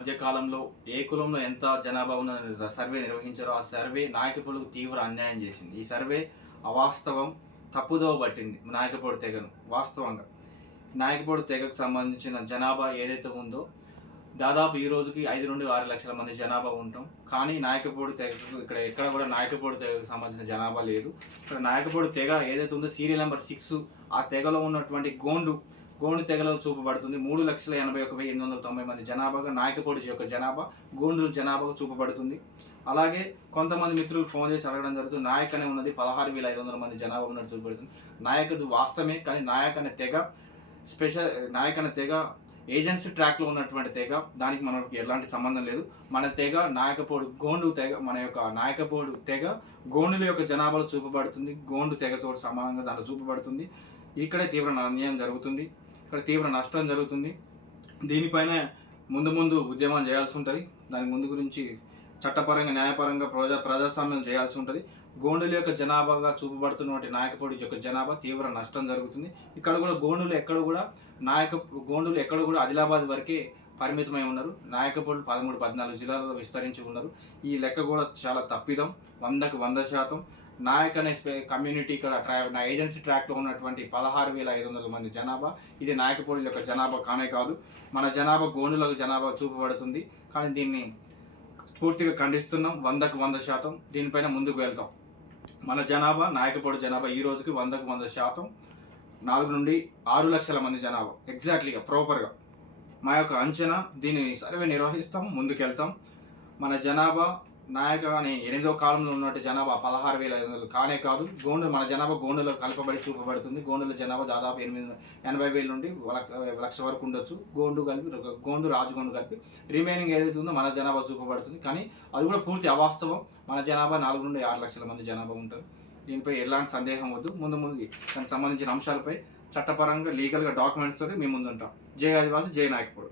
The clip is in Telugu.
మధ్య కాలంలో ఏ కులంలో ఎంత జనాభా ఉందని సర్వే నిర్వహించారో ఆ సర్వే నాయకులకు తీవ్ర అన్యాయం చేసింది. ఈ సర్వే అవాస్తవం, తప్పుదోవ పట్టింది నాయకపోడు తెగను. వాస్తవంగా నాయకపోడు తెగకు సంబంధించిన జనాభా ఏదైతే ఉందో దాదాపు ఈ రోజుకి 5 నుండి 6 లక్షల మంది జనాభా ఉంటాం. కానీ నాయకపోడు తెగకు ఇక్కడ ఎక్కడ కూడా నాయకపోడు తెగకు సంబంధించిన జనాభా లేదు. ఇక్కడ నాయకపోడు తెగ ఏదైతే ఉందో సీరియల్ నెంబర్ 6 ఆ తెగలో ఉన్నటువంటి గోండు తెగలో చూపబడుతుంది. 3,81,890 మంది జనాభాగా నాయకపోడు యొక్క జనాభా గోండుల జనాభాగా చూపబడుతుంది. అలాగే కొంతమంది మిత్రులు ఫోన్ చేసి అడగడం జరుగుతుంది, నాయక్ అనే ఉన్నది 16,500 మంది జనాభా ఉన్నట్టు చూపబడుతుంది. నాయకది వాస్తవమే, కానీ నాయక్ అనే తెగ ఏజెన్సీ ట్రాక్లో ఉన్నటువంటి తెగ, దానికి మనకి ఎలాంటి సంబంధం లేదు. మన తెగ నాయకపోడు గోండు తెగ, మన యొక్క నాయకపోడు తెగ గోండుల యొక్క జనాభాలో చూపబడుతుంది. గోండు తెగతో సమానంగా దాంట్లో చూపబడుతుంది. ఇక్కడే తీవ్ర అన్యాయం జరుగుతుంది, ఇక్కడ తీవ్ర నష్టం జరుగుతుంది. దీనిపైన ముందు ఉద్యమం చేయాల్సి ఉంటుంది. దాని ముందు గురించి చట్టపరంగా న్యాయపరంగా ప్రజాస్వామ్యం చేయాల్సి ఉంటుంది. గోండుల యొక్క జనాభాగా చూపబడుతున్నటువంటి నాయకపోడి యొక్క జనాభా తీవ్ర నష్టం జరుగుతుంది. ఇక్కడ కూడా గోండులు ఎక్కడ కూడా ఆదిలాబాద్ వరకే పరిమితమై ఉన్నారు. నాయకపోడు 13-14 జిల్లాలలో విస్తరించి ఉన్నారు. ఈ లెక్క కూడా చాలా తప్పిదం, 100కు 100%. నాయక్ అనే కమ్యూనిటీ ఇక్కడ ఏజెన్సీ ట్రాక్లో ఉన్నటువంటి 16,500 మంది జనాభా, ఇది నాయకపోడి యొక్క జనాభా కానే కాదు. మన జనాభా గోండులకు జనాభా చూపబడుతుంది. కానీ దీన్ని పూర్తిగా ఖండిస్తున్నాం. 100కు 100%. దీనిపైన ముందుకు వెళ్తాం. మన జనాభా నాయకపోడు జనాభా ఈ రోజుకి 100కు 100%. 4 నుండి 6 లక్షల మంది జనాభా ఎగ్జాక్ట్లీగా ప్రాపర్గా మా యొక్క అంచనా. దీన్ని సర్వే నిర్వహిస్తాం, ముందుకెళ్తాం. మన జనాభా నాయక అని 8వ కాలంలో ఉన్నట్టు జనాభా 16,500 కానే కాదు. మన జనాభా గోండులో కలపబడి చూపబడుతుంది. గోండుల జనాభా దాదాపు 80,000 నుండి 1,00,000 వరకు ఉండొచ్చు. రాజగోండు కలిపి రిమైనింగ్ ఏదైతే ఉందో మన జనాభా చూపబడుతుంది. కానీ అది కూడా పూర్తి అవాస్తవం. మన జనాభా 4 నుండి 6 లక్షల మంది జనాభా ఉంటుంది. దీనిపై ఎలాంటి సందేహం వద్దు. ముందు దానికి సంబంధించిన అంశాలపై చట్టపరంగా లీగల్గా డాక్యుమెంట్స్ తోటి మేము ముందుంటాం. జై ఆదివాసి, జై నాయకపోడు.